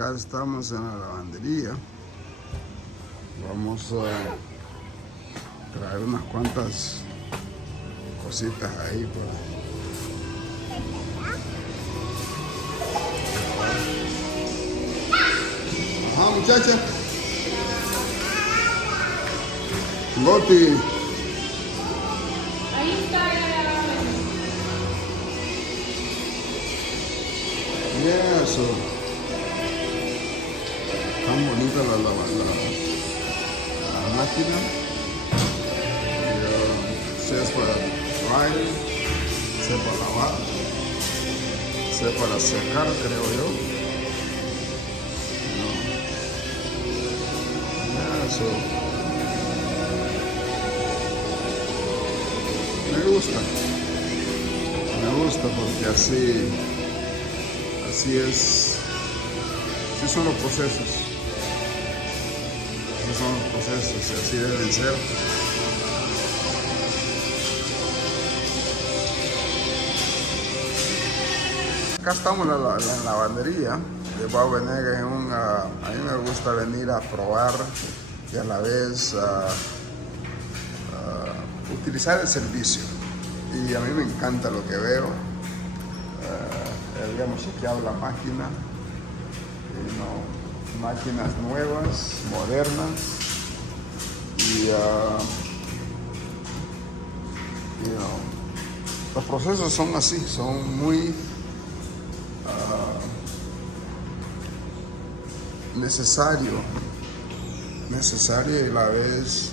Acá estamos en la lavandería. Vamos a traer unas cuantas cositas ahí Ajá, muchacha. Goti. Ahí está Eso. Tan bonita la máquina. Se es para dry, se para lavar, se para secar, creo yo. Eso. Me gusta porque así son los procesos. Así son los procesos y así deben ser. Acá estamos en la lavandería de Bao Venegas. A mí me gusta venir a probar y a la vez utilizar el servicio. Y a mí me encanta lo que veo. Habíamos chequeado la máquina. Máquinas nuevas, modernas. Y los procesos son así, son muy necesario y a la vez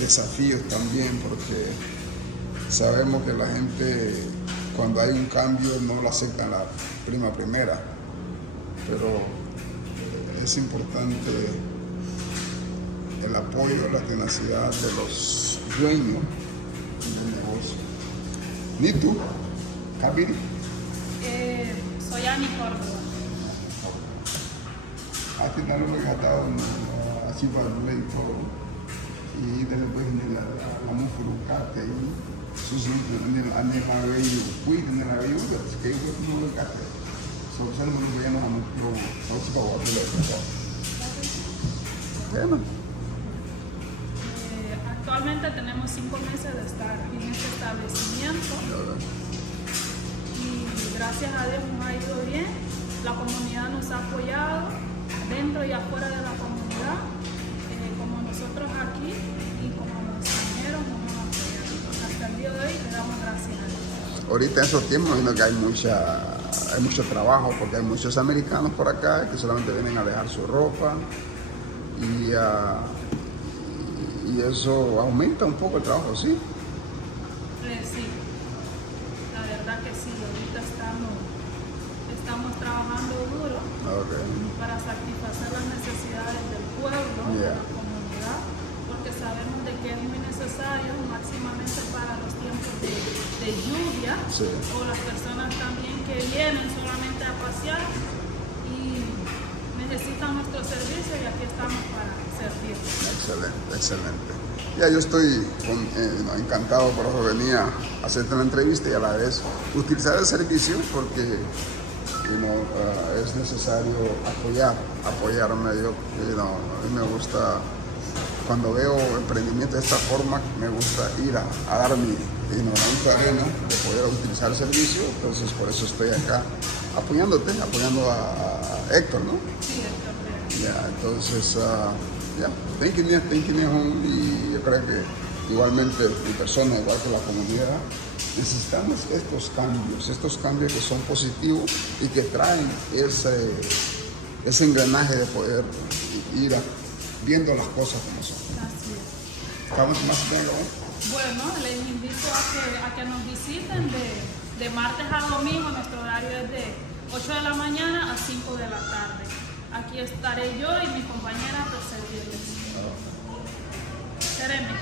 desafíos también, porque sabemos que la gente cuando hay un cambio no lo acepta en la primera, pero es importante el apoyo, la tenacidad de los dueños del negocio. ¿Ni tú? ¿Kabiri? soy Ani Córdoba. Aquí está lo que gastado así para el leito y después en la mufurucate y sus anelaveyo, cuiden en la veyo, que yo no lo gaste. Solo se nos voy a nos amufuro, solo se va a volver. Actualmente tenemos 5 meses de estar en este establecimiento y gracias a Dios nos ha ido bien. La comunidad nos ha apoyado dentro y afuera de la comunidad, como nosotros aquí y como los extranjeros nos han apoyado. Hasta el día de hoy le damos gracias a Dios. Ahorita en esos tiempos viendo que hay mucho trabajo porque hay muchos americanos por acá que solamente vienen a dejar su ropa y eso aumenta un poco el trabajo, ¿sí? Sí, la verdad que sí, ahorita estamos trabajando duro para satisfacer las necesidades del pueblo, de la comunidad, porque sabemos de que es muy necesario, máximamente para los tiempos de lluvia, o las personas también que vienen solamente a pasear y necesitan nuestro servicio y aquí estamos para servir. Excelente. Ya yo estoy encantado por eso venía a hacerte la entrevista y a la vez utilizar el servicio porque es necesario apoyarme. A mí me gusta, cuando veo emprendimiento de esta forma, me gusta ir a dar mi ignorancia arena de poder utilizar el servicio. Entonces por eso estoy acá apoyando a Héctor, ¿no? Sí, Héctor. Ya, entonces, thank you, y yo creo que igualmente mi persona, igual que la comunidad, necesitamos estos cambios que son positivos y que traen ese engranaje de poder ir viendo las cosas como son. Así es. ¿Estamos más bien? Bueno, les invito a que nos visiten de martes a domingo. Nuestro horario es de 8 de la mañana a 5 de la tarde. Aquí estaré yo y mi compañera por servirles. Seremi.